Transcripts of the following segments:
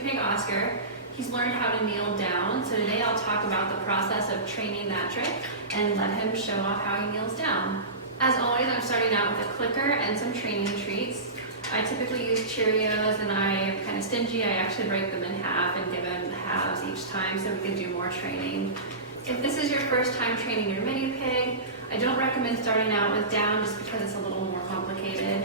pig Oscar. He's learned how to kneel down, so today I'll talk about the process of training that trick and let him show off how he kneels down. As always, I'm starting out with a clicker and some training treats. I typically use Cheerios, and I'm kind of stingy. I actually break them in half and give him halves each time so we can do more training. If this is your first time training your mini pig, I don't recommend starting out with down just because it's a little more complicated.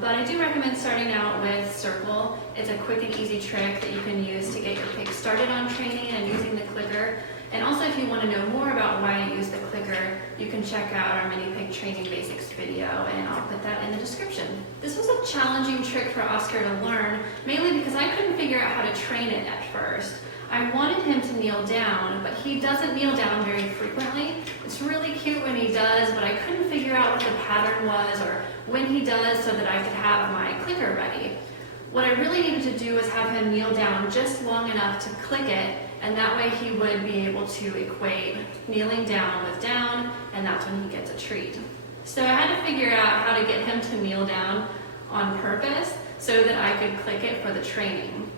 But I do recommend starting out with circle. It's a quick and easy trick that you can use to get your pig started on training and using the clicker. And also, if you want to know more about why I use the clicker, you can check out our mini pig training basics video, and I'll put that in the description. This was a challenging trick for Oscar to learn, mainly because I couldn't figure out how to train it at first. I wanted him to kneel down, but he doesn't kneel down very frequently. It's really cute when he does, but I couldn't figure out what the pattern was or when he does so that I could have my clicker ready. What I really needed to do was have him kneel down just long enough to click it, and that way he would be able to equate kneeling down with down, and that's when he gets a treat. So I had to figure out how to get him to kneel down on purpose so that I could click it for the training.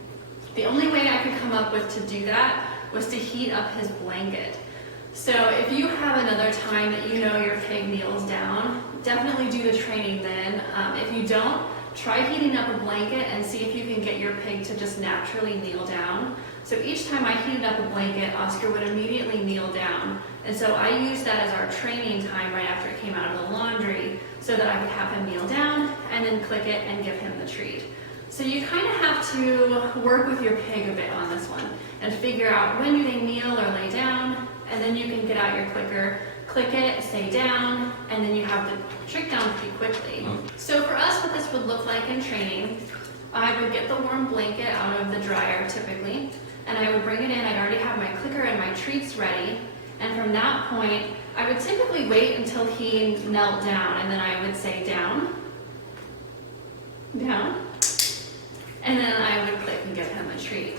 The only way I could come up with to do that was to heat up his blanket. So if you have another time that you know your pig kneels down, definitely do the training then. If you don't, try heating up a blanket and see if you can get your pig to just naturally kneel down. So each time I heated up a blanket, Oscar would immediately kneel down. And so I used that as our training time right after it came out of the laundry so that I could have him kneel down and then click it and give him the treat. So you kind of have to work with your pig a bit on this one and figure out when do they kneel or lay down, and then you can get out your clicker, click it, stay down, and then you have the trick down pretty quickly. So for us, what this would look like in training, I would get the warm blanket out of the dryer typically, and I would bring it in. I'd already have my clicker and my treats ready, and from that point, I would typically wait until he knelt down, and then I would say down, down, and then I would click and give him a treat.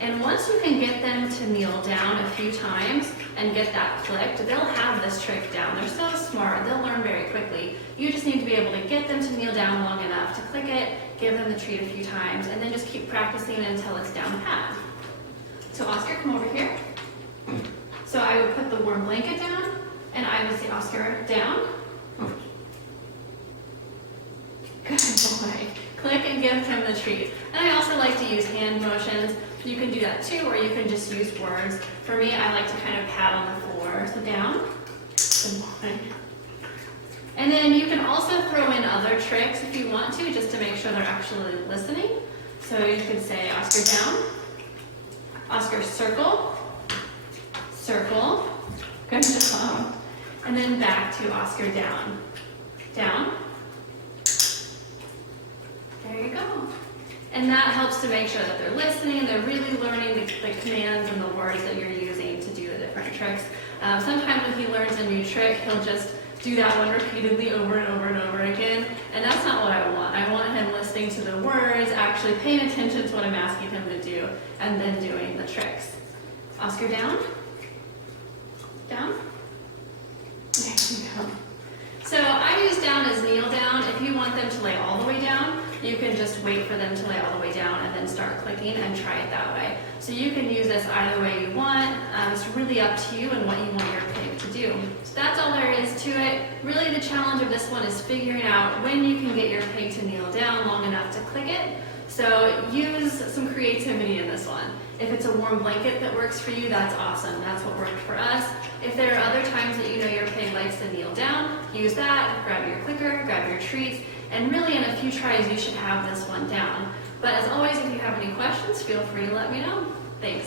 And once you can get them to kneel down a few times and get that clicked, they'll have this trick down. They're so smart, they'll learn very quickly. You just need to be able to get them to kneel down long enough to click it, give them the treat a few times, and then just keep practicing until it's down pat. So Oscar, come over here. So I would put the warm blanket down, and I would say, Oscar, down. Good boy. Click and give him the treat. And I also like to use hand motions. You can do that too, or you can just use words. For me, I like to kind of pat on the floor. So down. Good boy. And then you can also throw in other tricks if you want to, just to make sure they're actually listening. So you could say Oscar down, Oscar circle, circle, good job. And then back to Oscar down, down. There you go. And that helps to make sure that they're listening, they're really learning the commands and the words that you're using to do the different tricks. Sometimes when he learns a new trick, he'll just do that one repeatedly over and over and over again, and that's not what I want. I want him listening to the words, actually paying attention to what I'm asking him to do, and then doing the tricks. Oscar down, down, there you go. So I use down as kneel down. If you want them to lay all the way down, you can just wait for them to lay all the way down and then start clicking and try it that way. So you can use this either way you want. It's really up to you and what you want your pig to do. So that's all there is to it. Really the challenge of this one is figuring out when you can get your pig to kneel down long enough to click it. So use some creativity in this one. If it's a warm blanket that works for you, that's awesome. That's what worked for us. If there are other times that you know your pig likes to kneel down, use that, grab your clicker, grab your treats, and really in a few tries you should have this one down. But as always, if you have any questions, feel free to let me know. Thanks.